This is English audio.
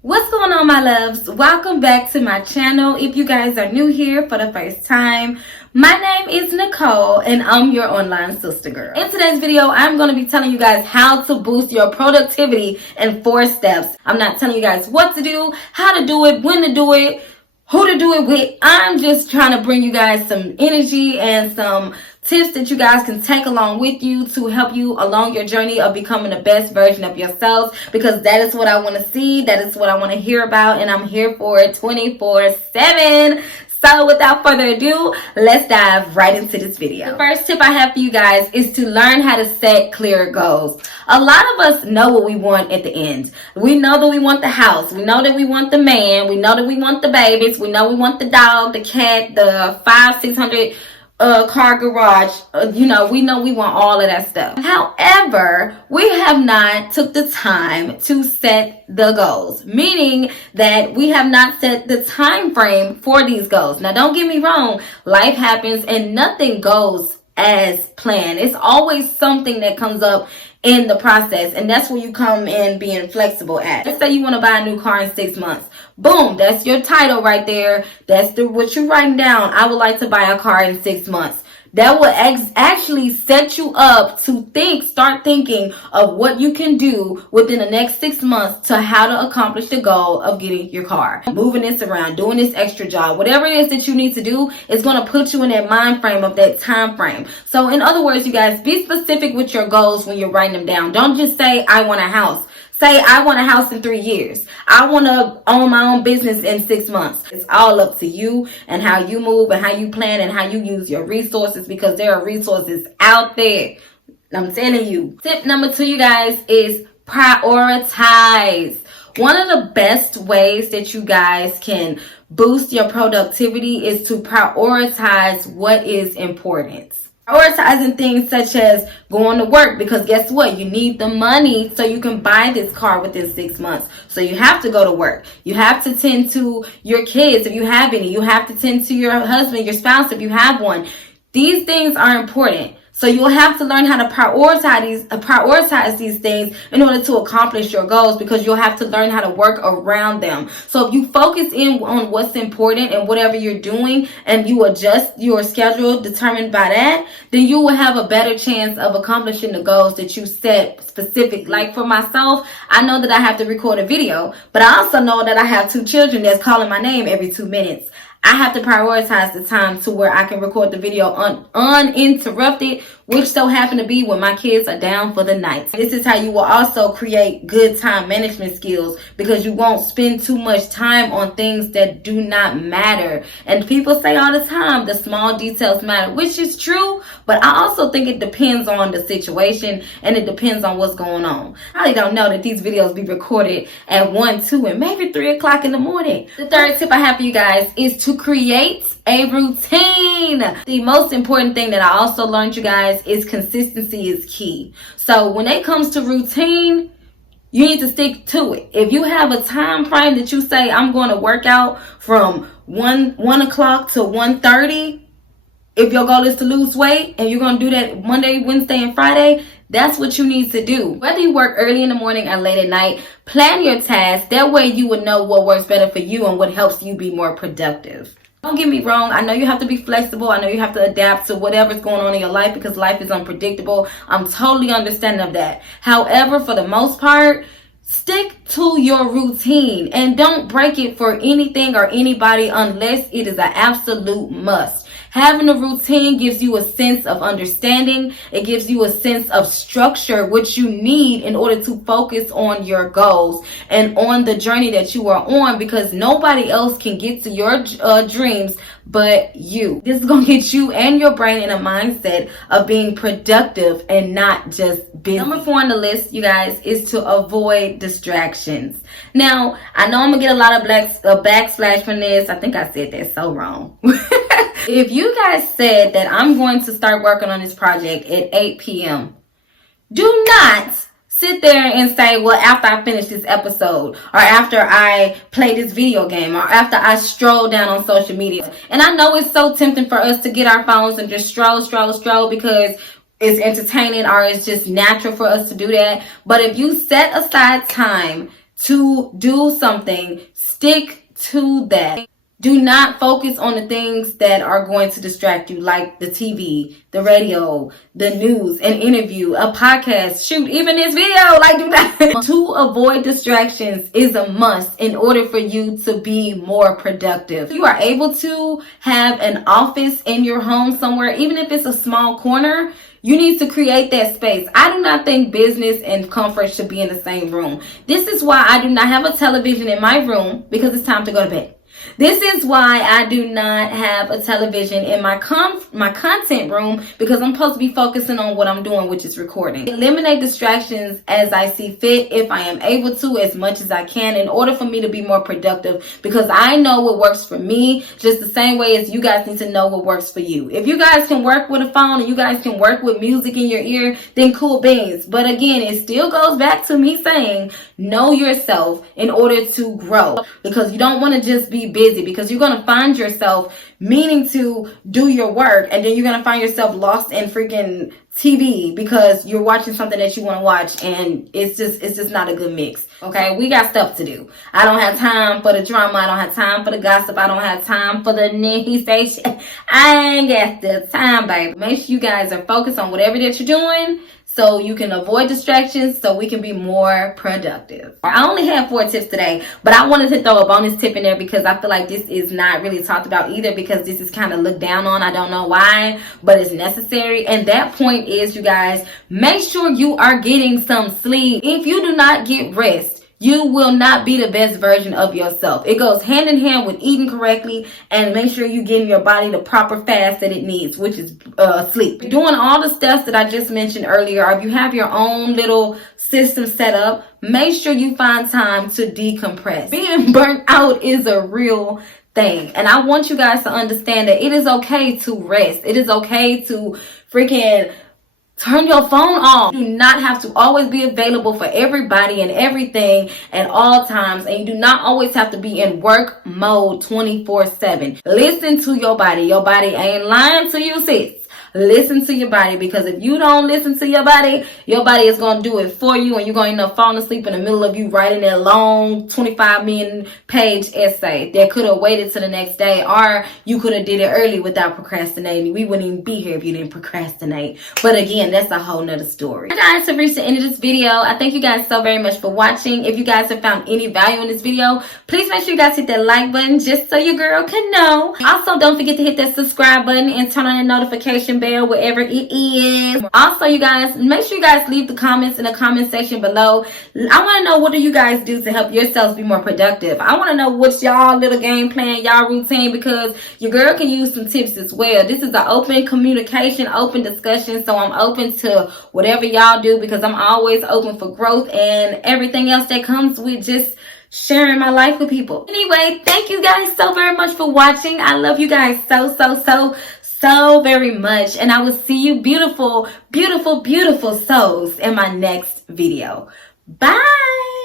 What's going on, my loves? Welcome back to my channel. If you guys are new here for the first time, my name is Nicole and I'm your online sister girl. In today's video, I'm going to be telling you guys how to boost your productivity in 4 steps. I'm not telling you guys what to do, how to do it, when to do it, who to do it with. I'm just trying to bring you guys some energy and some tips that you guys can take along with you to help you along your journey of becoming the best version of yourselves, because that is what I want to see, that is what I want to hear about, and I'm here for it 24/7. So without further ado, let's dive right into this video. The first tip I have for you guys is to learn how to set clear goals. A lot of us know what we want at the end. We know that we want the house. We know that we want the man. We know that we want the babies. We know we want the dog, the cat, the 500-600 car garage. We know we want all of that stuff. However, we have not took the time to set the goals, meaning that we have not set the time frame for these goals. Now, don't get me wrong, life happens and nothing goes as planned. It's always something that comes up in the process, and that's where you come in being flexible at. Let's say you want to buy a new car in 6 months. Boom, that's your title right there. That's what you're writing down. I would like to buy a car in 6 months. That will actually set you up to start thinking of what you can do within the next 6 months to how to accomplish the goal of getting your car. Moving this around, doing this extra job, whatever it is that you need to do is going to put you in that mind frame of that time frame. So in other words, you guys, be specific with your goals when you're writing them down. Don't just say, I want a house. Say, I want a house in 3 years. I want to own my own business in 6 months. It's all up to you and how you move and how you plan and how you use your resources, because there are resources out there. I'm telling you. Tip number 2, you guys, is prioritize. One of the best ways that you guys can boost your productivity is to prioritize what is important. Prioritizing things such as going to work, because guess what? You need the money so you can buy this car within 6 months. So you have to go to work. You have to tend to your kids if you have any. You have to tend to your husband, your spouse if you have one. These things are important. So you'll have to learn how to prioritize these things in order to accomplish your goals, because you'll have to learn how to work around them. So if you focus in on what's important and whatever you're doing, and you adjust your schedule determined by that, then you will have a better chance of accomplishing the goals that you set specific. Like for myself, I know that I have to record a video, but I also know that I have 2 children that's calling my name every 2 minutes. I have to prioritize the time to where I can record the video uninterrupted, which so happen to be when my kids are down for the night. This is how you will also create good time management skills, because you won't spend too much time on things that do not matter. And people say all the time, the small details matter, which is true, but I also think it depends on the situation and it depends on what's going on. I really don't know that these videos be recorded at 1, 2, and maybe 3 o'clock in the morning. The third tip I have for you guys is to create a routine. The most important thing that I also learned, you guys, is consistency is key. So when it comes to routine, you need to stick to it. If you have a time frame that you say, I'm going to work out from 1 o'clock to 1:30, if your goal is to lose weight and you're going to do that Monday, Wednesday, and Friday, that's what you need to do. Whether you work early in the morning or late at night, plan your tasks. That way you would know what works better for you and what helps you be more productive. Don't get me wrong. I know you have to be flexible. I know you have to adapt to whatever's going on in your life, because life is unpredictable. I'm totally understanding of that. However, for the most part, stick to your routine and don't break it for anything or anybody unless it is an absolute must. Having a routine gives you a sense of understanding. It gives you a sense of structure, which you need in order to focus on your goals and on the journey that you are on, because nobody else can get to your dreams but you. This is going to get you and your brain in a mindset of being productive and not just busy. Number 4 on the list, you guys, is to avoid distractions. Now, I know I'm going to get a lot of backslash from this. I think I said that so wrong. If you guys said that I'm going to start working on this project at 8 p.m., do not sit there and say, well, after I finish this episode, or after I play this video game, or after I stroll down on social media. And I know it's so tempting for us to get our phones and just stroll because it's entertaining or it's just natural for us to do that. But if you set aside time to do something, stick to that. Do not focus on the things that are going to distract you, like the TV, the radio, the news, an interview, a podcast, shoot, even this video. Like, do not. To avoid distractions is a must in order for you to be more productive. You are able to have an office in your home somewhere, even if it's a small corner. You need to create that space. I do not think business and comfort should be in the same room. This is why I do not have a television in my room, because it's time to go to bed. This is why I do not have a television in my content room, because I'm supposed to be focusing on what I'm doing, which is recording. Eliminate distractions as I see fit, if I am able to, as much as I can, in order for me to be more productive, because I know what works for me, just the same way as you guys need to know what works for you. If you guys can work with a phone and you guys can work with music in your ear, then cool beans. But again, it still goes back to me saying, know yourself in order to grow, because you don't want to just be busy, because you're going to find yourself meaning to do your work, and then you're going to find yourself lost in freaking TV because you're watching something that you want to watch, and it's just not a good mix. Okay, we got stuff to do. I don't have time for the drama. I don't have time for the gossip. I don't have time for the nitty station. I ain't got the time, baby. Make sure you guys are focused on whatever that you're doing, so you can avoid distractions, so we can be more productive. I only have 4 tips today, but I wanted to throw a bonus tip in there because I feel like this is not really talked about either, because this is kind of looked down on. I don't know why, but it's necessary. And that point is, you guys, make sure you are getting some sleep. If you do not get rest, you will not be the best version of yourself. It goes hand in hand with eating correctly, and make sure you give your body the proper fast that it needs, which is sleep. Doing all the steps that I just mentioned earlier, or if you have your own little system set up, make sure you find time to decompress. Being burnt out is a real thing, and I want you guys to understand that it is okay to rest. It is okay to freaking turn your phone off. You do not have to always be available for everybody and everything at all times. And you do not always have to be in work mode 24/7. Listen to your body. Your body ain't lying to you, sis. Listen to your body, because if you don't listen to your body is going to do it for you, and you're going to end up falling asleep in the middle of you writing that long 25 million page essay that could have waited till the next day, or you could have did it early without procrastinating. We wouldn't even be here if you didn't procrastinate. But again, that's a whole nother story. You guys have reached the end of this video. I thank you guys so very much for watching. If you guys have found any value in this video, please make sure you guys hit that like button just so your girl can know. Also, don't forget to hit that subscribe button and turn on the notification bell, wherever it is. Also, you guys, make sure you guys leave the comments in the comment section below. I want to know, what do you guys do to help yourselves be more productive? I want to know what's y'all little game plan, y'all routine, because your girl can use some tips as well. This is an open communication, open discussion, so I'm open to whatever y'all do, because I'm always open for growth and everything else that comes with just sharing my life with people. Anyway, thank you guys so very much for watching. I love you guys so very much, and I will see you beautiful souls in my next video. Bye.